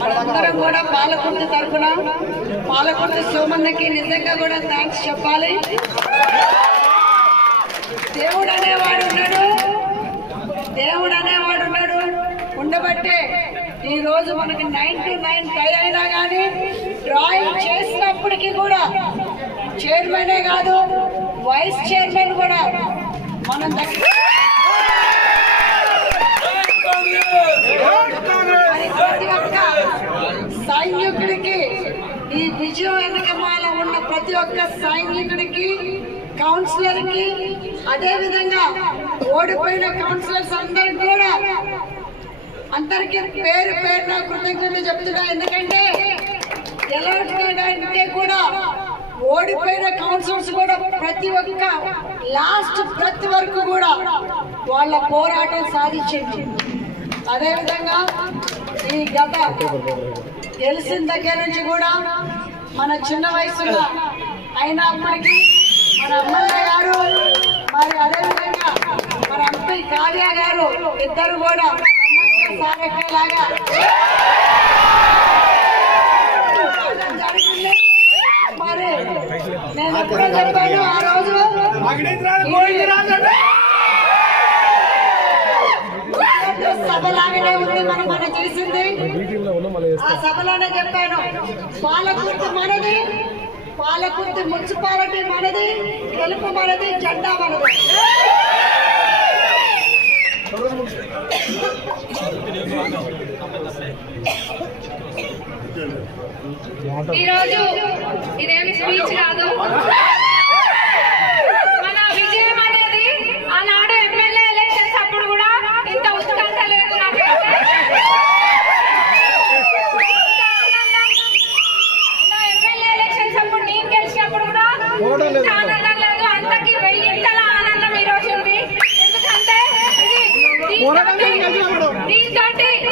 మనందరం కూడా పాలకుర్తి తరఫున పాలకుర్తి సోమన్నకి నిజంగా కూడా థ్యాంక్స్ చెప్పాలి. దేవుడు అనేవాడు ఉండబట్టే ఈ రోజు మనకి 9 to 9 టై అయినా కానీ డ్రాయింగ్ చేసినప్పటికీ కూడా చైర్మనే కాదు వైస్ చైర్మన్ కూడా మనం ప్రతి ఒక్క సైనికుడికి ఈ విజయం వెనకమాల ఉన్న ప్రతి ఒక్క సైనికుడికి కౌన్సిలర్ కి అదే విధంగా ఓడిపోయిన కౌన్సిలర్స్ అందరికి కూడా అందరికి పేరు పేరున కృతజ్ఞతలు చెప్తున్నా. ఎందుకంటే ఎలాంటి కూడా ఓడిపోయిన కౌన్సిలర్స్ కూడా ప్రతి ఒక్క లాస్ట్ బ్రెత్ వరకు కూడా వాళ్ళ పోరాటం సాధించింది. అదేవిధంగా ఈ గత గెలిచిన దగ్గర నుంచి కూడా మన చిన్న వయసులో అయినప్పటికీ మన అమ్మయ్య గారు మరి అదేవిధంగా మన ఎంపీ కావ్య గారు ఇద్దరు కూడా లాగా జరిగింది. మరి నేను ఎప్పుడో చెప్పాను ఆ రోజు సభలాగానే ఉంది మనం చేసింది. ఆ సభలోనే చెప్పాను పాలకుర్తి మనది, పాలకుర్తి మున్సిపాలిటీ మనది, గెలుపు మనది, జెండా మనది. ఈరోజు ఇదేమి స్పీచ్ కాదు. మన విజయం అనేది ఆనాడు ఎమ్మెల్యే ఎలక్షన్స్ అప్పుడు కూడా ఇంత ఉత్కంఠ లేదు. ఎమ్మెల్యే ఎలక్షన్స్ అప్పుడు నేను గెలిచినప్పుడు కూడా ఇంత ఆనందం లేదు. అంతకి 1000 ఇంతల ఆనందం ఈ రోజు ఉంది. ఎందుకంటే దీంతో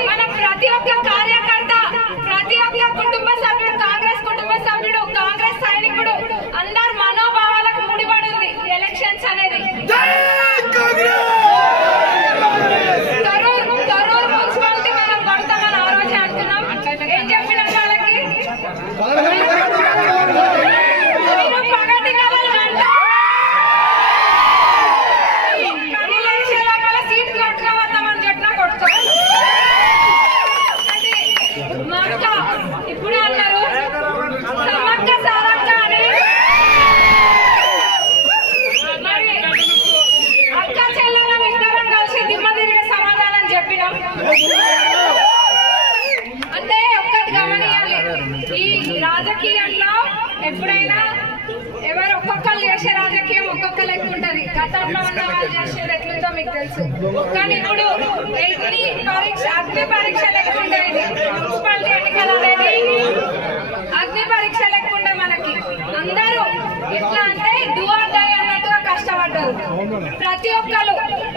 మన ప్రతి ఒక్క కార్యకర్త, ప్రతి ఒక్క కుటుంబ సభ్యుడు, కాంగ్రెస్ కుటుంబ సభ్యుడు, కాంగ్రెస్ సైనికుడు అందరు మనోభావాలకు ముడిపడి ఉంది ఎలక్షన్స్ అనేది. కరూర్ మున్సిపాలిటీ మనం కొడతామని ఆ రోజే అనుకున్నాం. ఏం చెప్పిన వాళ్ళకి ఇప్పుడు అన్నారు సమ్మక్క సారక్క అని. మరి అక్క చెల్లెలం ఇద్దరం కలిసి దిమ్మ తిరిగే సమాధానం చెప్పినాం. అంటే ఒక్కటి గమనియాలి, ఈ రాజకీయంలో ఎప్పుడైనా ఎవరు ఒక్కొక్కరు చేసే రాజకీయం ఒక్కొక్క లెక్క ఉంటది. గతంలో ఉన్న వాళ్ళు చేసేది ఎట్లుందో మీకు తెలుసు. కానీ ఇప్పుడు అగ్ని పరీక్ష లెక్కుండే మున్సిపాలిటీ ఎన్నికలు అనేది అగ్ని పరీక్ష లెక్కుండే. మనకి అందరూ ఎట్లా అంటే దువాదాయి అన్నట్టుగా కష్టపడ్డారు. ప్రతి ఒక్కరు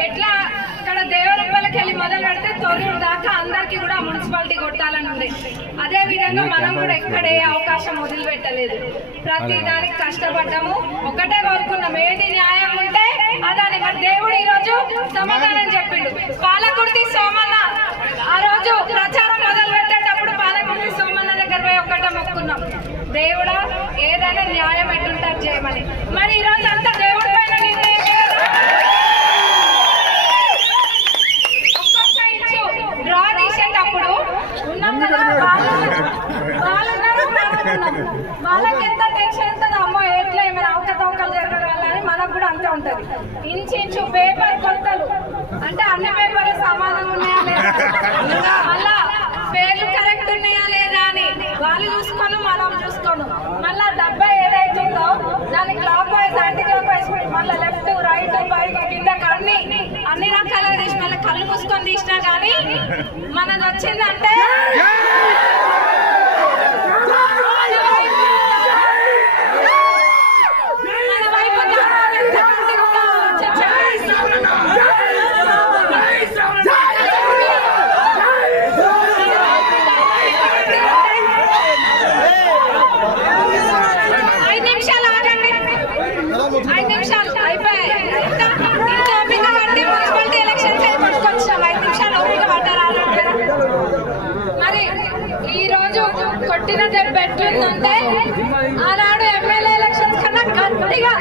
ఎట్లా ఇక్కడ దేవరూపలకి వెళ్ళి మొదలు పెడితే తొర్రూరు దాకా అందరికి కూడా మున్సిపాలిటీ కొట్టాలని ఉంది. అదే విధంగా మనం కూడా ఎక్కడే అవకాశం వదిలిపెట్టలేదు. ప్రతి దానికి కష్టపడ్డాము. ఒకటే కోరుకున్నాం, ఏది న్యాయం ఉంటే అదని. మరి దేవుడు ఈ రోజు సమాధానం చెప్పిండు. పాలకుర్తి సోమన్న ఆ రోజు ప్రచారం మొదలు పెట్టేటప్పుడు పాలకుర్తి సోమన్న దగ్గర పోయి ఒక్కటే మొక్కున్నాం, దేవుడా ఏదైనా న్యాయం ఎట్టుంటారు చేయమని. మరి ఈ రోజు అంతా దేవుడి పైన నిర్ణయం. ఒక్కొక్క ఇంచు డ్రా తీసేటప్పుడు ఉన్నాం కదా, వాళ్ళకి ఎంత టెన్షన్ ఉంటుందో, అమ్మో ఎట్లా ఏమైనా అవకతవకలు జరగాలని మనకు కూడా అంతే ఉంటది. ఇంచు పేపర్ కొలతలు అంటే అన్ని పేపర్లు సమానం ఉన్నాయా లేదా, మళ్ళా పేర్లు కరెక్ట్ ఉన్నాయా లేదా అని వాళ్ళు చూసుకోను, మనం చూసుకోను. మళ్ళా డబ్బా ఏదైతుందో దాన్ని clock wise, anti clock wise, మళ్ళీ లెఫ్ట్ రైట్ పైకి కిందకి అన్ని రకాలుగా తీసి మళ్ళీ కళ్ళు మూసుకొని తీసినా కానీ మనకు వచ్చిందంటే మున్సిపాలిటీ ఎలక్షన్స్ పట్టుకొచ్చాం. 5 నిమిషాలు ఓపిక పడ్డారు. ఈ రోజు కొట్టిన దెబ్బ ఎట్లుందంటే ఆనాడు ఎమ్మెల్యే ఎలక్షన్స్ కన్నా గట్టిగా